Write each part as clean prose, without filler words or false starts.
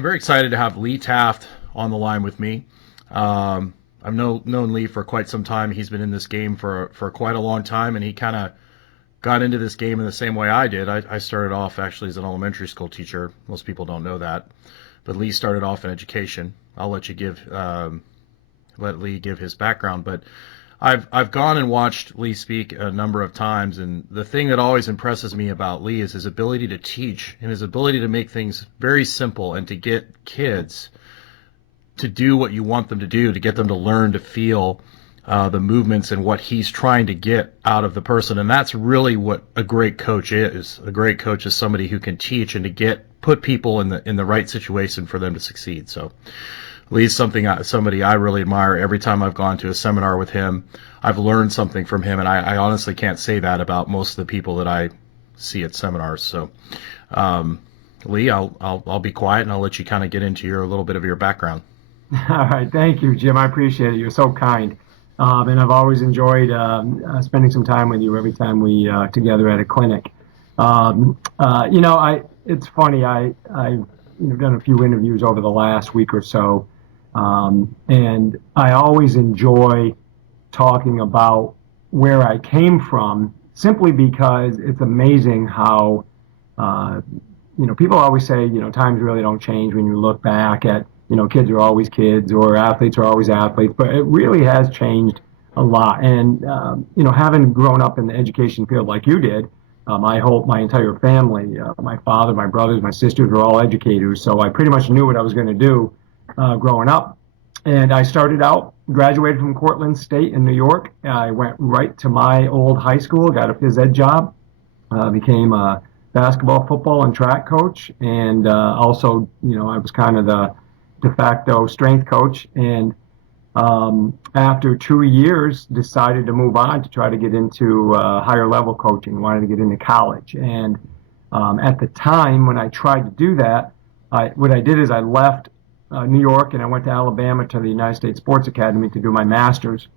I'm very excited to have Lee Taft on the line with me. I've known Lee for quite some time. He's been in this game for quite a long time, and he kind of got into this game in the same way I did. I started off actually as an elementary school teacher. Most people don't know that, but Lee started off in education. I'll let Lee give his background, but I've gone and watched Lee speak a number of times, and the thing that always impresses me about Lee is his ability to teach and his ability to make things very simple and to get kids to do what you want them to do, to get them to learn to feel the movements and what he's trying to get out of the person. And that's really what a great coach is. A great coach is somebody who can teach and to put people in the right situation for them to succeed. So Lee's somebody I really admire. Every time I've gone to a seminar with him, I've learned something from him, and I honestly can't say that about most of the people that I see at seminars. So, Lee, I'll be quiet and I'll let you kind of get into your a little bit of your background. All right, thank you, Jim. I appreciate it. You're so kind, and I've always enjoyed spending some time with you every time we together at a clinic. It's funny. I've done a few interviews over the last week or so, and I always enjoy talking about where I came from, simply because it's amazing how uh, people always say, times really don't change when you look back at, kids are always kids or athletes are always athletes, but it really has changed a lot. And, having grown up in the education field like you did, my entire family, my father, my brothers, my sisters were all educators. So I pretty much knew what I was going to do growing up. And I started out, graduated from Cortland State in New York. I went right to my old high school, got a phys ed job, became a basketball, football, and track coach, and also, I was kind of the de facto strength coach. And after 2 years, decided to move on to try to get into higher level coaching. Wanted to get into college, and at the time when I tried to do that, what I did is I left New York and I went to Alabama to the United States Sports Academy to do my master's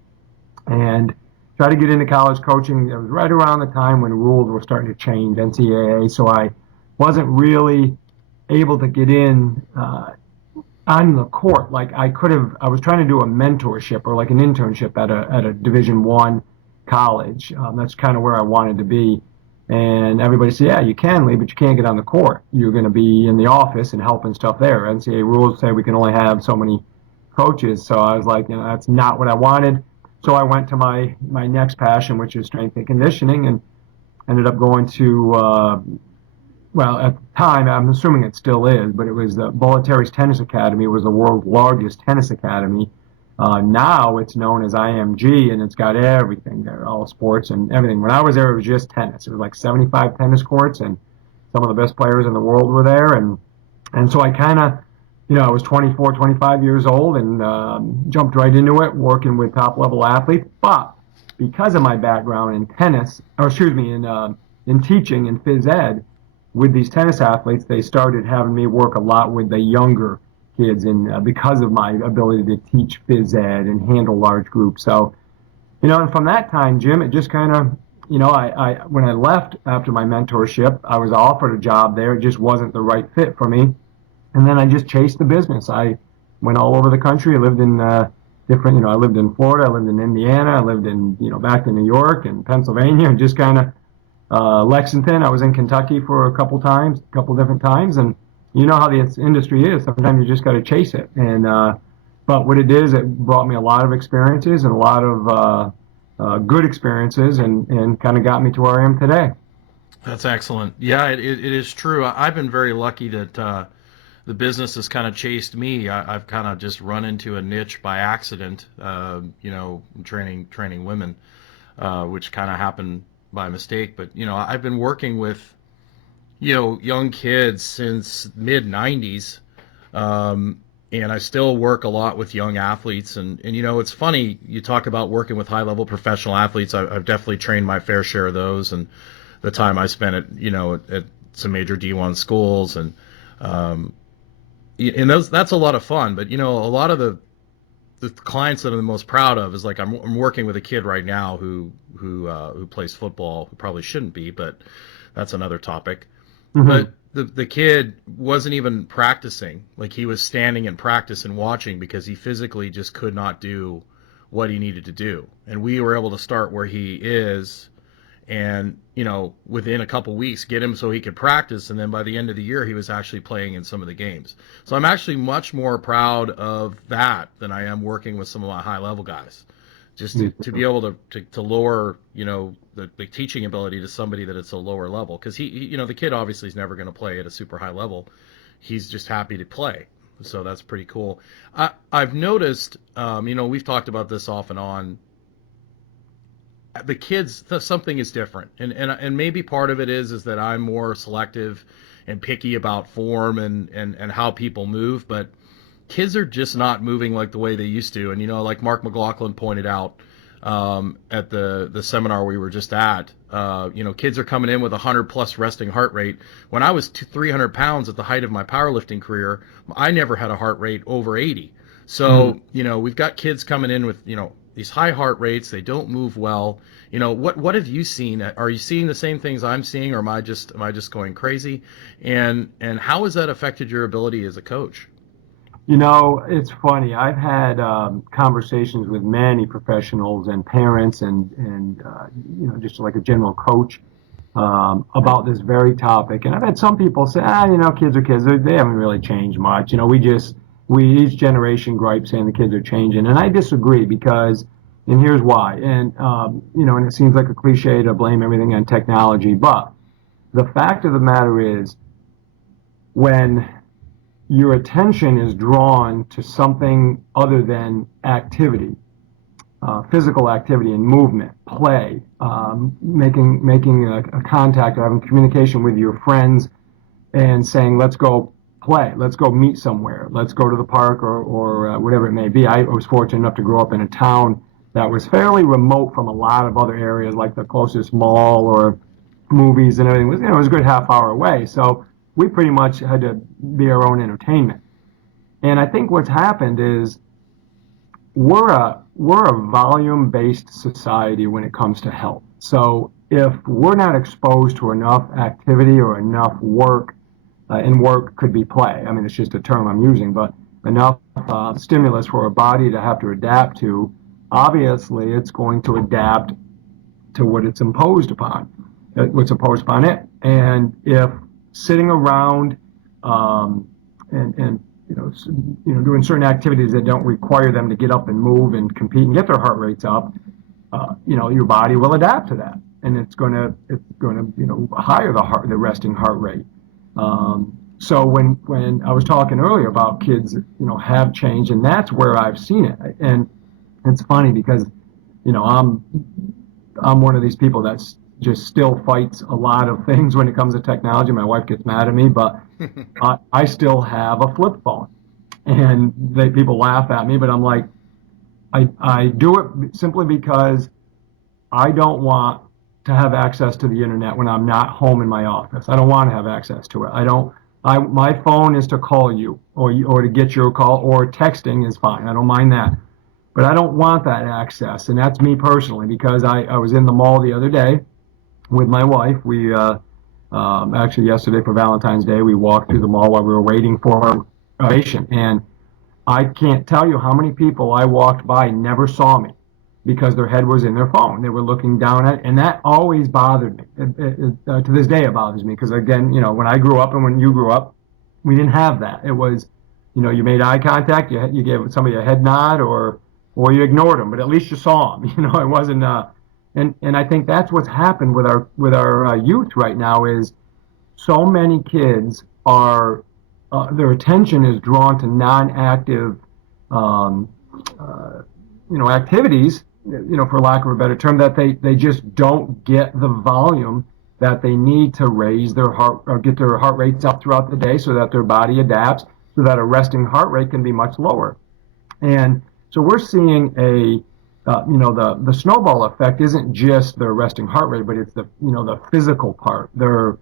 and try to get into college coaching. It was right around the time when rules were starting to change, NCAA. So I wasn't really able to get in on the court. Like I could have. I was trying to do a mentorship or like an internship at a Division I college. That's kind of where I wanted to be. And everybody said, yeah, you can, Lee, but you can't get on the court. You're going to be in the office and helping stuff there. NCAA rules say we can only have so many coaches. So I was like, that's not what I wanted. So I went to my next passion, which is strength and conditioning, and ended up going to well, at the time, I'm assuming it still is, but it was the Bollettieri's Tennis Academy. It was the world's largest tennis academy. Now it's known as IMG, and it's got everything there, all sports and everything. When I was there, it was just tennis. It was like 75 tennis courts, and some of the best players in the world were there. And so I kind of, I was 24, 25 years old, and jumped right into it, working with top level athletes. But because of my background in tennis, or excuse me, in teaching and phys ed, with these tennis athletes, they started having me work a lot with the younger kids, and because of my ability to teach phys ed and handle large groups. So, and from that time, Jim, it just kind of, I when I left after my mentorship, I was offered a job there. It just wasn't the right fit for me, and then I just chased the business. I went all over the country. I lived in different, I lived in Florida, I lived in Indiana, I lived in, back to New York and Pennsylvania, and just kind of Lexington. I was in Kentucky for a couple different times, and you know how the industry is. Sometimes you just got to chase it. And but what it did is it brought me a lot of experiences and a lot of good experiences, and kind of got me to where I am today. That's excellent. Yeah, it is true. I've been very lucky that the business has kind of chased me. I've kind of just run into a niche by accident, training women, which kind of happened by mistake. But I've been working with young kids since mid '90s, and I still work a lot with young athletes. And it's funny you talk about working with high level professional athletes. I've definitely trained my fair share of those, and the time I spent at some major D1 schools, um, and that's a lot of fun. But a lot of the clients that I'm the most proud of is like I'm working with a kid right now who plays football, who probably shouldn't be, but that's another topic. Hmm. But the kid wasn't even practicing. Like he was standing in practice and watching because he physically just could not do what he needed to do. And we were able to start where he is and, within a couple weeks get him so he could practice, and then by the end of the year he was actually playing in some of the games. So I'm actually much more proud of that than I am working with some of my high level guys. Just to be able to lower, the teaching ability to somebody that it's a lower level, because the kid obviously is never going to play at a super high level. He's just happy to play. So that's pretty cool. I've noticed, we've talked about this off and on. The kids, something is different, and maybe part of it is that I'm more selective and picky about form and how people move, but kids are just not moving like the way they used to. And like Mark McLaughlin pointed out at the seminar we were just at, kids are coming in with 100 plus resting heart rate. When I was 300 pounds at the height of my powerlifting career, I never had a heart rate over 80. So we've got kids coming in with these high heart rates. They don't move well. What have you seen? Are you seeing the same things I'm seeing, or am I just going crazy? And how has that affected your ability as a coach? It's funny. I've had conversations with many professionals and parents and just like a general coach about this very topic. And I've had some people say, kids are kids. They haven't really changed much. Each generation gripes saying the kids are changing. And I disagree and here's why. And it seems like a cliche to blame everything on technology. But the fact of the matter is, when your attention is drawn to something other than activity, physical activity and movement, play, making a contact or having communication with your friends and saying, let's go play, let's go meet somewhere, let's go to the park or whatever it may be. I was fortunate enough to grow up in a town that was fairly remote from a lot of other areas, like the closest mall or movies and everything. It was a good half hour away. So we pretty much had to be our own entertainment. And I think what's happened is we're a volume-based society when it comes to health. So if we're not exposed to enough activity or enough work, and work could be play. I mean, it's just a term I'm using, but enough stimulus for a body to have to adapt to, obviously it's going to adapt to what it's imposed upon, what's imposed upon it. And if sitting around and doing certain activities that don't require them to get up and move and compete and get their heart rates up, your body will adapt to that, and it's going to higher the resting heart rate. So when I was talking earlier about kids, have changed, and that's where I've seen it. And it's funny because, I'm one of these people that's just still fights a lot of things when it comes to technology. My wife gets mad at me, but I still have a flip phone, and people laugh at me, but I'm like, I do it simply because I don't want to have access to the internet when I'm not home in my office. I don't want to have access to it. My phone is to call you or to get your call, or texting is fine. I don't mind that. But I don't want that access. And that's me personally, because I was in the mall the other day with my wife. We actually yesterday for Valentine's Day, we walked through the mall while we were waiting for our reservation. And I can't tell you how many people I walked by never saw me because their head was in their phone. They were looking down at it, and that always bothered me. To this day, it bothers me because, again, when I grew up and when you grew up, we didn't have that. It was, you made eye contact, you gave somebody a head nod, or you ignored them, but at least you saw them. It wasn't. And I think that's what's happened with our youth right now is so many kids are their attention is drawn to non-active activities, for lack of a better term, that they just don't get the volume that they need to raise their heart or get their heart rates up throughout the day so that their body adapts so that a resting heart rate can be much lower. And so we're seeing the snowball effect isn't just their resting heart rate, but it's the physical part, their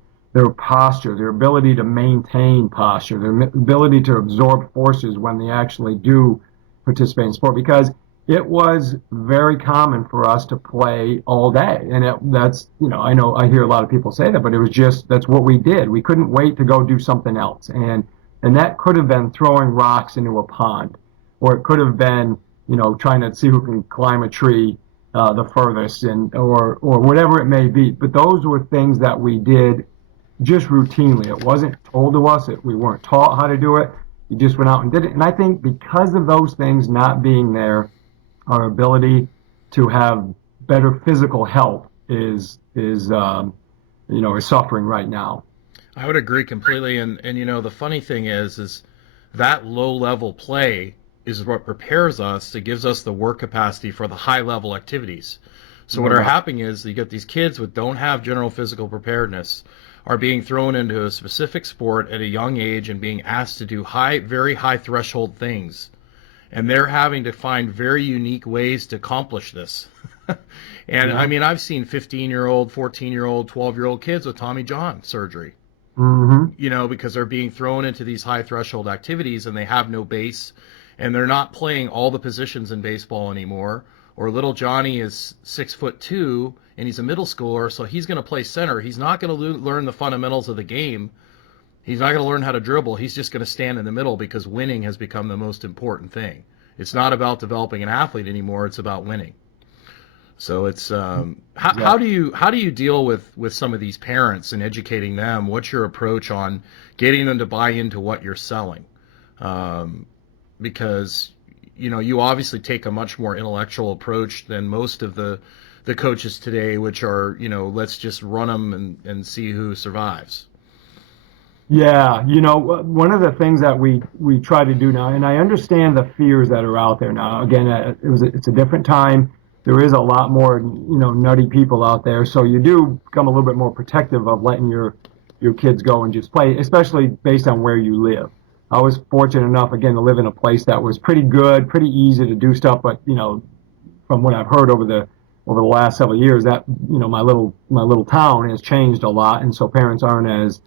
posture, their ability to maintain posture, their ability to absorb forces when they actually do participate in sport. Because it was very common for us to play all day. And that's, I know I hear a lot of people say that, but it was just, that's what we did. We couldn't wait to go do something else. And that could have been throwing rocks into a pond, or it could have been, trying to see who can climb a tree the furthest, or whatever it may be. But those were things that we did just routinely. It wasn't told to us. We weren't taught how to do it. You just went out and did it. And I think because of those things not being there, our ability to have better physical health is suffering right now. I would agree completely. And the funny thing is that low level play is what prepares us, it gives us the work capacity for the high level activities. So what are happening is you get these kids who don't have general physical preparedness are being thrown into a specific sport at a young age and being asked to do very high threshold things. And they're having to find very unique ways to accomplish this. And I mean, I've seen 15-year-old, 14-year-old, 12-year-old kids with Tommy John surgery, because they're being thrown into these high threshold activities and they have no base and they're not playing all the positions in baseball anymore. Or little Johnny is 6'2" and he's a middle schooler, so he's going to play center. He's not going to learn the fundamentals of the game. He's not going to learn how to dribble. He's just going to stand in the middle because winning has become the most important thing. It's not about developing an athlete anymore. It's about winning. So it's how do you deal with some of these parents and educating them? What's your approach on getting them to buy into what you're selling? Because you obviously take a much more intellectual approach than most of the coaches today, which are let's just run them and see who survives. Yeah, one of the things that we try to do now, and I understand the fears that are out there now. Again, it's a different time. There is a lot more, nutty people out there, so you do become a little bit more protective of letting your kids go and just play, especially based on where you live. I was fortunate enough, again, to live in a place that was pretty good, pretty easy to do stuff, but from what I've heard over the last several years, that my little town has changed a lot, and so parents aren't as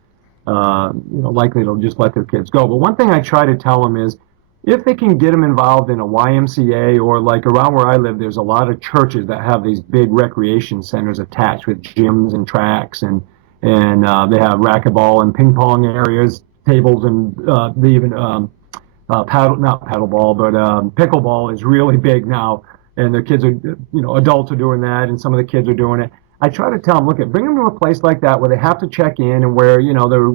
likely to just let their kids go. But one thing I try to tell them is if they can get them involved in a YMCA, or like around where I live, there's a lot of churches that have these big recreation centers attached with gyms and tracks, and they have racquetball and ping pong areas, tables, and they even not paddleball, but pickleball is really big now, and the kids are, adults are doing that, and some of the kids are doing it. I try to tell them, bring them to a place like that where they have to check in, and where,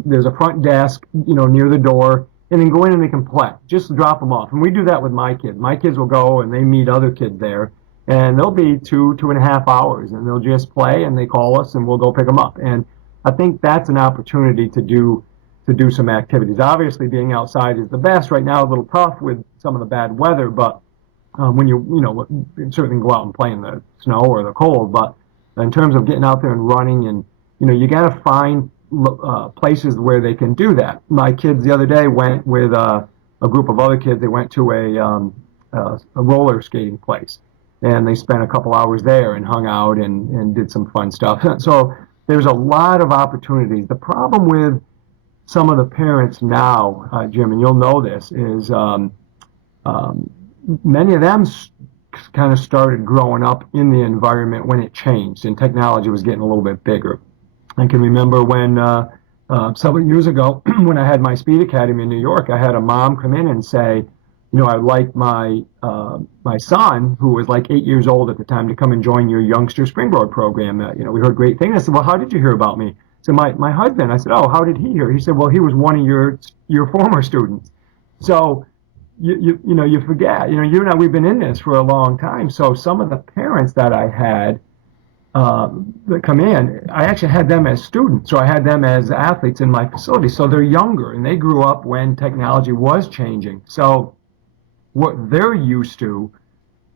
there's a front desk, near the door, and then go in and they can play. Just drop them off. And we do that with my kids. My kids will go and they meet other kids there, and they'll be 2.5 hours, and they'll just play, and they call us and we'll go pick them up. And I think that's an opportunity to do some activities. Obviously, being outside is the best. Right now, a little tough with some of the bad weather, but when you certainly go out and play in the snow or the cold, but in terms of getting out there and running, and you got to find places where they can do that. My kids the other day went with a group of other kids. They went to a roller skating place, and they spent a couple hours there and hung out and did some fun stuff. So there's a lot of opportunities. The problem with some of the parents now, Jim, and you'll know this, is many of them kind of started growing up in the environment when it changed and technology was getting a little bit bigger. I can remember when several years ago, when I had my speed academy in New York, I had a mom come in and say, I'd like my son, who was like 8 years old at the time, to come and join your youngster springboard program. We heard great things. I said, well, how did you hear about me? So my husband, I said, oh, how did he hear? He said, well, he was one of your former students. So you forget, you and I, we've been in this for a long time. So some of the parents that I had that come in, I actually had them as students. So I had them as athletes in my facility. So they're younger, and they grew up when technology was changing. So what they're used to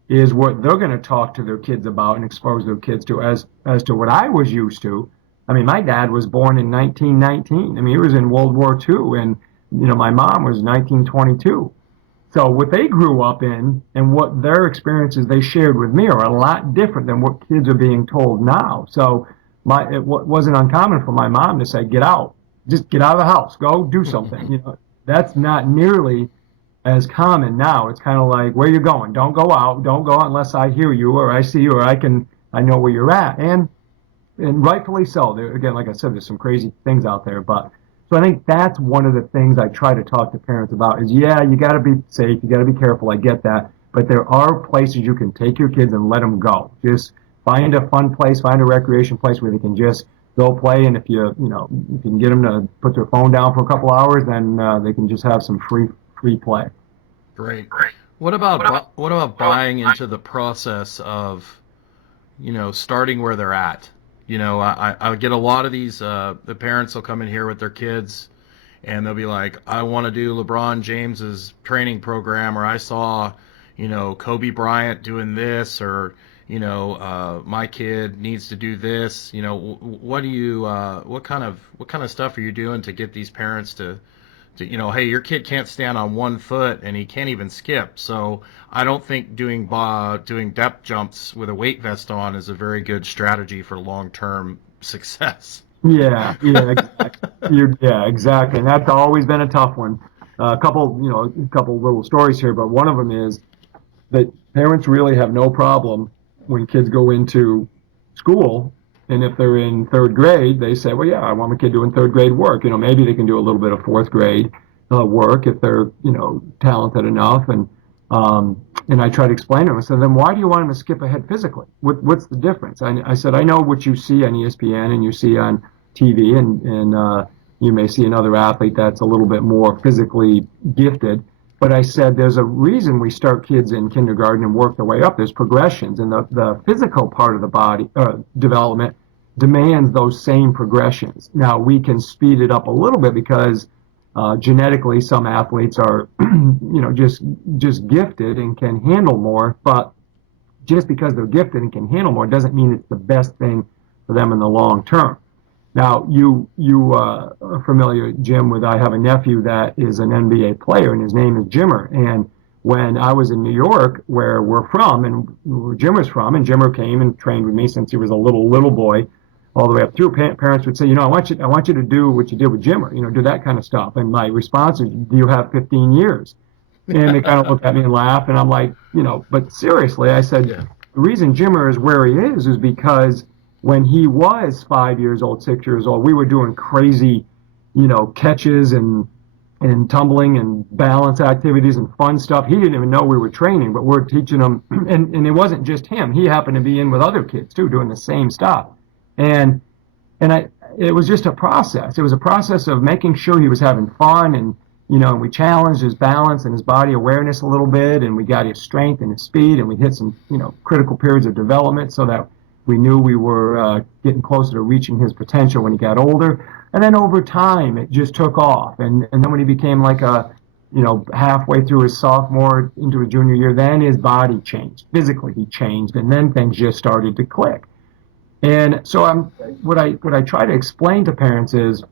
is what they're going to talk to their kids about and expose their kids to, as to what I was used to. I mean, my dad was born in 1919. I mean, he was in World War II, and my mom was 1922. So what they grew up in and what their experiences they shared with me are a lot different than what kids are being told now. So it wasn't uncommon for my mom to say, "Get out, just get out of the house, go do something." That's not nearly as common now. It's kind of like, where you going? Don't go out unless I hear you or I see you or I know where you're at. And rightfully so. There, again, like I said, there's some crazy things out there, but so I think that's one of the things I try to talk to parents about is, yeah, you got to be safe, you got to be careful. I get that, but there are places you can take your kids and let them go. Just find a fun place, find a recreation place where they can just go play. And if if you can get them to put their phone down for a couple hours, then they can just have some free play. Great. What about buying into the process of, starting where they're at? I get a lot of these. The parents will come in here with their kids, and they'll be like, "I want to do LeBron James's training program," or "I saw, Kobe Bryant doing this," or my kid needs to do this. What do you, what kind of stuff are you doing to get these parents to, hey, your kid can't stand on one foot and he can't even skip. So I don't think doing depth jumps with a weight vest on is a very good strategy for long-term success. Yeah, exactly. And that's always been a tough one. A couple little stories here, but one of them is that parents really have no problem when kids go into school. And if they're in third grade, they say, well, yeah, I want my kid doing third grade work. Maybe they can do a little bit of fourth grade work if they're, talented enough. And I try to explain to them. I said, then why do you want them to skip ahead physically? What's the difference? I said, I know what you see on ESPN and you see on TV, and you may see another athlete that's a little bit more physically gifted. But I said, there's a reason we start kids in kindergarten and work their way up. There's progressions, and the physical part of the body development demands those same progressions. Now, we can speed it up a little bit because genetically some athletes are, just gifted and can handle more. But just because they're gifted and can handle more doesn't mean it's the best thing for them in the long term. Now, you are familiar, Jim, with I have a nephew that is an NBA player, and his name is Jimmer. And when I was in New York, where we're from, and where Jimmer's from, and Jimmer came and trained with me since he was a little boy, all the way up through. Parents would say, I want you to do what you did with Jimmer, do that kind of stuff. And my response is, do you have 15 years? And they kind of look at me and laugh, and I'm like, but seriously, I said, Yeah. the reason Jimmer is where he is because when he was 5 years old, 6 years old, we were doing crazy, catches and tumbling and balance activities and fun stuff. He didn't even know we were training, but we're teaching him. And it wasn't just him. He happened to be in with other kids too, doing the same stuff. And it was just a process. It was a process of making sure he was having fun, and we challenged his balance and his body awareness a little bit, and we got his strength and his speed, and we hit some critical periods of development so that we knew we were getting closer to reaching his potential when he got older. And then over time, it just took off. And then when he became like halfway through his sophomore into his junior year, then his body changed. Physically, he changed, and then things just started to click. And so what I try to explain to parents is,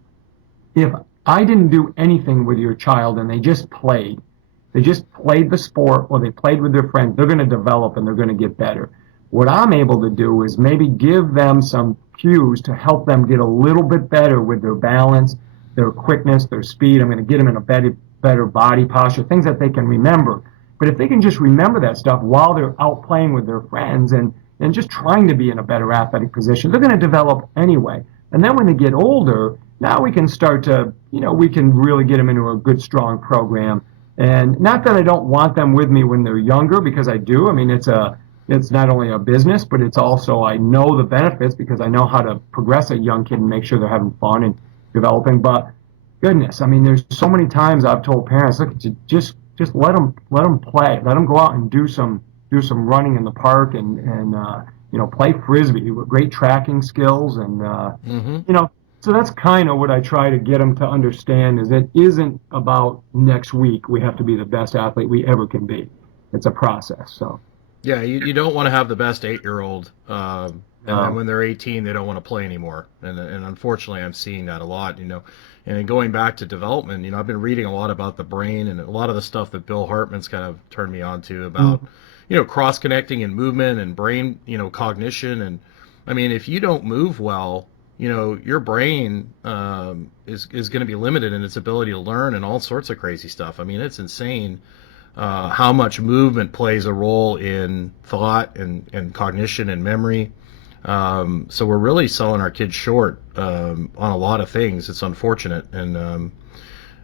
if I didn't do anything with your child and they just played the sport or they played with their friends, they're going to develop and they're going to get better. What I'm able to do is maybe give them some cues to help them get a little bit better with their balance, their quickness, their speed. I'm going to get them in a better body posture, things that they can remember. But if they can just remember that stuff while they're out playing with their friends and just trying to be in a better athletic position, they're going to develop anyway. And then when they get older, now we can start to, we can really get them into a good, strong program. And not that I don't want them with me when they're younger, because I do. I mean, it's not only a business, but it's also, I know the benefits because I know how to progress a young kid and make sure they're having fun and developing. But goodness, I mean, there's so many times I've told parents, look, just let them play, let them go out and do some running in the park and play frisbee with great tracking skills Mm-hmm. so that's kind of what I try to get them to understand is it isn't about next week we have to be the best athlete we ever can be. It's a process. So Yeah, you don't want to have the best 8-year-old, and then no. when they're 18, they don't want to play anymore. And unfortunately, I'm seeing that a lot. And then going back to development, I've been reading a lot about the brain and a lot of the stuff that Bill Hartman's kind of turned me on to about, cross connecting and movement and brain, cognition. And I mean, if you don't move well, your brain is going to be limited in its ability to learn and all sorts of crazy stuff. I mean, it's insane how much movement plays a role in thought and cognition and memory. So we're really selling our kids short on a lot of things. It's unfortunate, and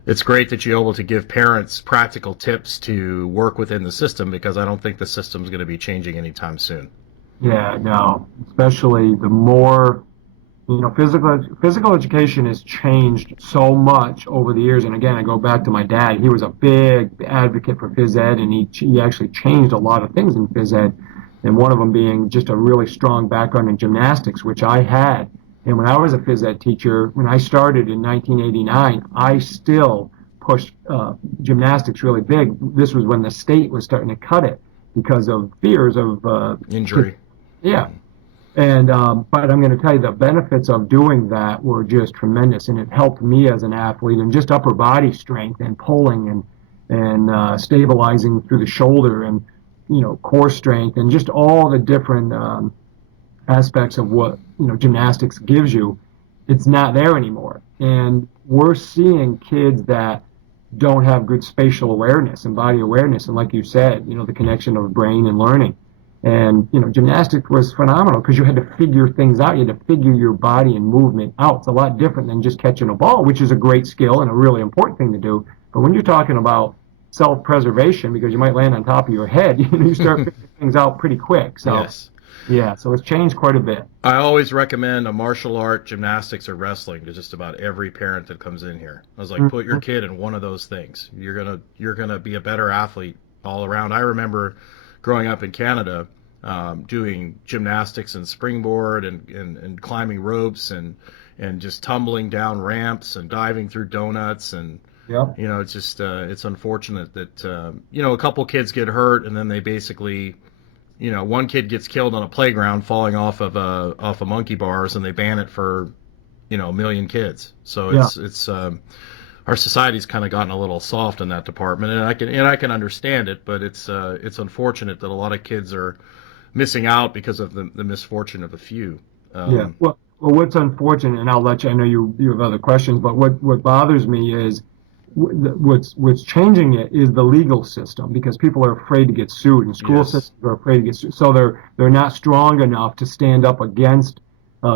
it's great that you're able to give parents practical tips to work within the system, because I don't think the system's going to be changing anytime soon. Yeah, no, especially the more, physical education has changed so much over the years. And again, I go back to my dad. He was a big advocate for phys ed, and he actually changed a lot of things in phys ed. And one of them being just a really strong background in gymnastics, which I had. And when I was a phys ed teacher, when I started in 1989, I still pushed gymnastics really big. This was when the state was starting to cut it because of fears of Injury. yeah. And but I'm going to tell you the benefits of doing that were just tremendous, and it helped me as an athlete and just upper body strength and pulling and stabilizing through the shoulder and core strength and just all the different aspects of what gymnastics gives you. It's not there anymore, and we're seeing kids that don't have good spatial awareness and body awareness, and like you said, the connection of brain and learning. And, gymnastics was phenomenal because you had to figure things out. You had to figure your body and movement out. It's a lot different than just catching a ball, which is a great skill and a really important thing to do. But when you're talking about self-preservation, because you might land on top of your head, you start figuring things out pretty quick. So, Yes. yeah, so it's changed quite a bit. I always recommend a martial art, gymnastics, or wrestling to just about every parent that comes in here. I was like, put your Mhm. kid in one of those things. You're gonna be a better athlete all around. I remember growing up in Canada, doing gymnastics and springboard and climbing ropes and just tumbling down ramps and diving through donuts, and Yep. it's just it's unfortunate that a couple kids get hurt, and then they basically, one kid gets killed on a playground falling off a monkey bars, and they ban it for a million kids. So Yeah. it's our society's kind of gotten a little soft in that department, and I can understand it, but it's unfortunate that a lot of kids are missing out because of the misfortune of a few. Yeah. Um, Well, what's unfortunate, and I'll let you, I know you have other questions, but what bothers me is what's changing it is the legal system because people are afraid to get sued and school yes, systems are afraid to get sued. So they're not strong enough to stand up against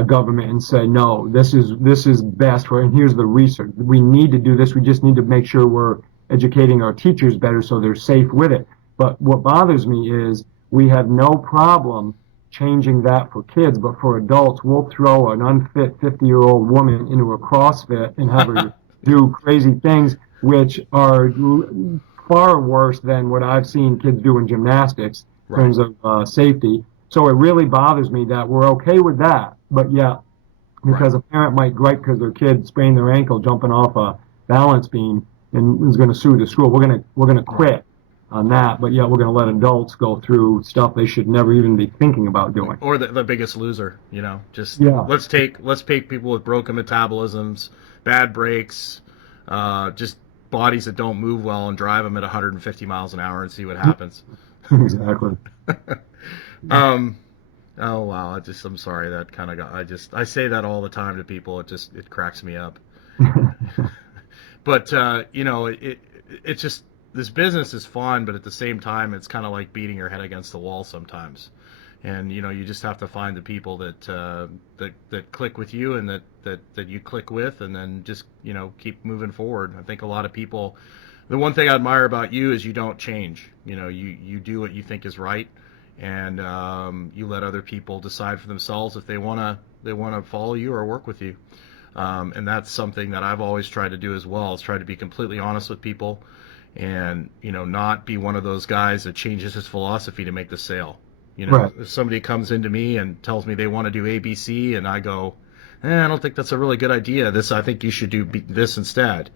government and say, no, this is best for, and here's the research. We need to do this. We just need to make sure we're educating our teachers better so they're safe with it. But what bothers me is we have no problem changing that for kids, but for adults, we'll throw an unfit 50-year-old woman into a CrossFit and have her do crazy things, which are far worse than what I've seen kids do in gymnastics in right, terms of safety. So it really bothers me that we're okay with that, but yeah, right. because a parent might gripe because their kid sprained their ankle jumping off a balance beam and is going to sue the school. We're going to Right. quit on that, but yeah, we're going to let adults go through stuff they should never even be thinking about doing. Or the biggest loser, just Yeah, let's take people with broken metabolisms, bad brakes, just bodies that don't move well, and drive them at 150 miles an hour and see what happens. exactly. um, oh wow, I'm sorry that kind of got. I say that all the time to people. It cracks me up. But it's just, this business is fun, but at the same time, it's kind of like beating your head against the wall sometimes. And you just have to find the people that click with you, and that you click with, and then just keep moving forward. I think a lot of people. The one thing I admire about you is you don't change. You do what you think is right, and you let other people decide for themselves if they wanna follow you or work with you. And that's something that I've always tried to do as well, is try to be completely honest with people, and not be one of those guys that changes his philosophy to make the sale. Right. If somebody comes into me and tells me they want to do ABC, and I go, I don't think that's a really good idea. I think you should do this instead.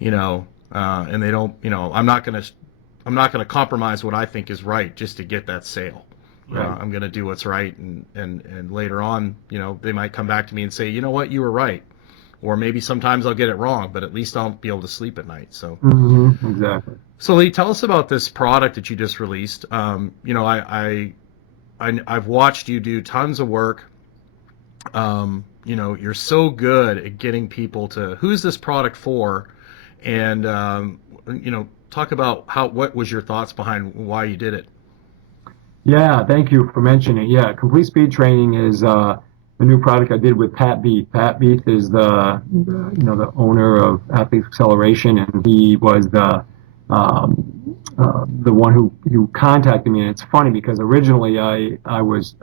And they don't. I'm not gonna compromise what I think is right just to get that sale. Right. I'm gonna do what's right, and later on, they might come back to me and say, you know what, you were right. Or maybe sometimes I'll get it wrong, but at least I'll be able to sleep at night. Exactly. So Lee, tell us about this product that you just released. I've watched you do tons of work you're so good at getting people to who's this product for, and talk about what was your thoughts behind why you did it. Yeah, thank you for mentioning it. Yeah, complete speed training is a new product I did with Pat Beath. Pat Beath is the owner of Athlete Acceleration, and he was the one who contacted me. And it's funny because originally I was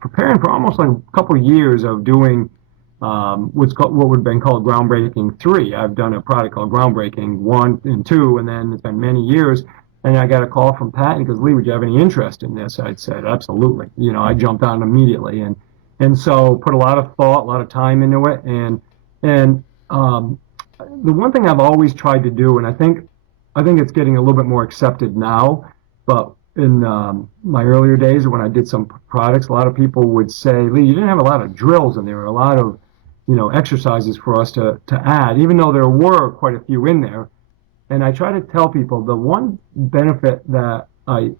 preparing for almost like a couple of years of doing what would have been called Groundbreaking 3. I've done a product called Groundbreaking 1 and 2, and then it's been many years. And I got a call from Pat, and he goes, "Lee, would you have any interest in this?" I said, "Absolutely." I jumped on immediately, and so put a lot of thought, a lot of time into it. And the one thing I've always tried to do, and I think it's getting a little bit more accepted now, but in my earlier days when I did some products, a lot of people would say, "Lee, you didn't have a lot of drills in there, a lot of exercises for us to add," even though there were quite a few in there. And I try to tell people the one benefit that I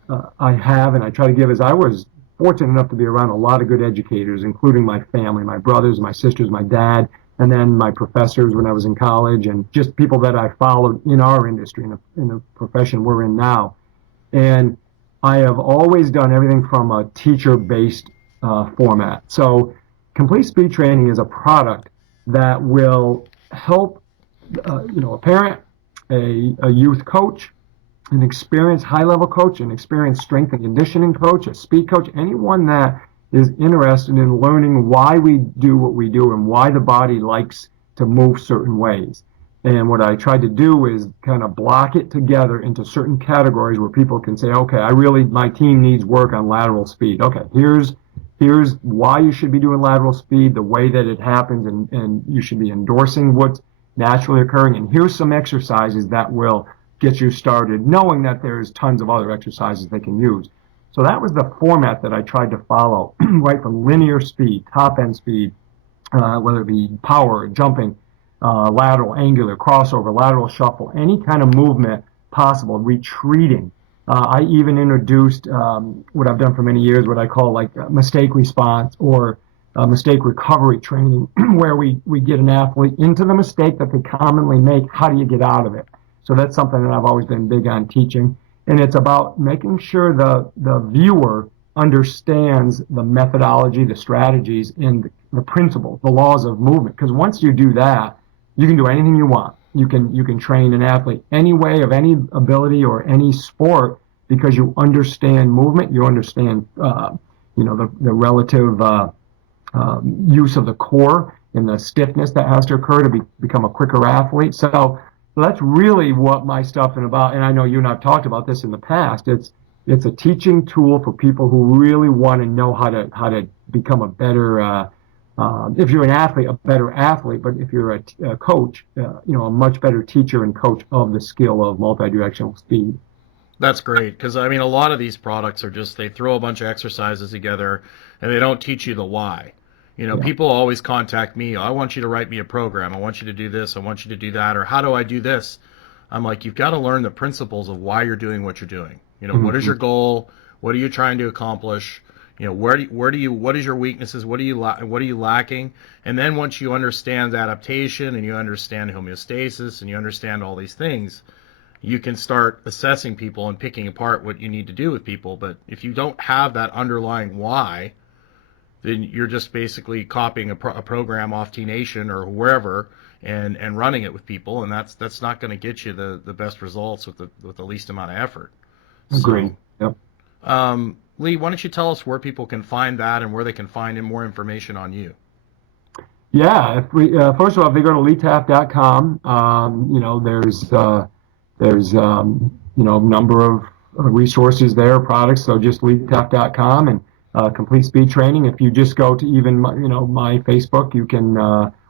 have and I try to give is I was fortunate enough to be around a lot of good educators, including my family, my brothers, my sisters, my dad, and then my professors when I was in college, and just people that I followed in our industry, in the profession we're in now. And I have always done everything from a teacher-based format. So complete speed training is a product that will help a parent, a youth coach, an experienced high level coach, an experienced strength and conditioning coach, a speed coach, anyone that is interested in learning why we do what we do and why the body likes to move certain ways. And what I tried to do is kind of block it together into certain categories where people can say, okay, my team needs work on lateral speed. Okay, here's why you should be doing lateral speed, the way that it happens, and you should be endorsing what's naturally occurring. And here's some exercises that will get you started, knowing that there's tons of other exercises they can use. So that was the format that I tried to follow, right from linear speed, top end speed, whether it be power, jumping, lateral, angular, crossover, lateral shuffle, any kind of movement possible, retreating. I even introduced what I've done for many years, what I call like mistake response or mistake recovery training, where we get an athlete into the mistake that they commonly make. How do you get out of it? So that's something that I've always been big on teaching. And it's about making sure the viewer understands the methodology, the strategies, and the principles, the laws of movement. Because once you do that, you can do anything you want. You can train an athlete any way of any ability or any sport because you understand movement, you understand the relative use of the core and the stiffness that has to occur to become a quicker athlete. So that's really what my stuff is about. And I know you and I've talked about this in the past. It's a teaching tool for people who really want to know how to become a better. If you're an athlete, a better athlete. But if you're a coach, a much better teacher and coach of the skill of multi-directional speed. That's great because I mean a lot of these products are just they throw a bunch of exercises together and they don't teach you the why. Yeah. People always contact me. I want you to write me a program. I want you to do this. I want you to do that. Or how do I do this? I'm like, you've got to learn the principles of why you're doing what you're doing. What is Mm-hmm. your goal? What are you trying to accomplish? What is your weaknesses? What are you lacking? And then once you understand adaptation and you understand homeostasis and you understand all these things, you can start assessing people and picking apart what you need to do with people. But if you don't have that underlying why, then you're just basically copying a program off T Nation or wherever and running it with people, and that's not going to get you the best results with the least amount of effort. Agree. So, Yep. Lee, why don't you tell us where people can find that and where they can find more information on you? Yeah. If we first of all, if they go to leetaft.com, there's a number of resources there, products. So just leetaft.com and complete speed training. If you just go to even my Facebook, you can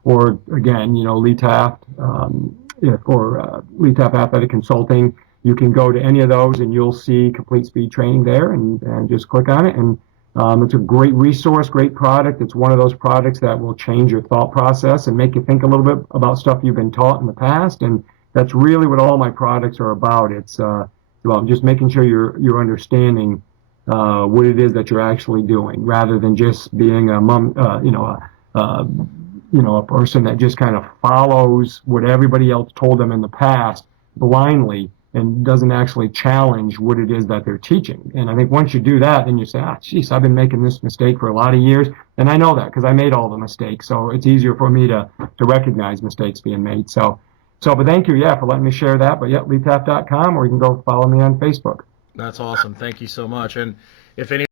or again Lee Taft or Lee Taft Athletic Consulting. You can go to any of those and you'll see complete speed training there and just click on it. And it's a great resource, great product. It's one of those products that will change your thought process and make you think a little bit about stuff you've been taught in the past. And that's really what all my products are about. It's about just making sure you're understanding what it is that you're actually doing, rather than just being a person that just kind of follows what everybody else told them in the past blindly and doesn't actually challenge what it is that they're teaching. And I think once you do that, then you say, geez, I've been making this mistake for a lot of years. And I know that because I made all the mistakes. So it's easier for me to recognize mistakes being made. But thank you, yeah, for letting me share that. But yeah, leetaft.com, or you can go follow me on Facebook. That's awesome. Thank you so much. And if any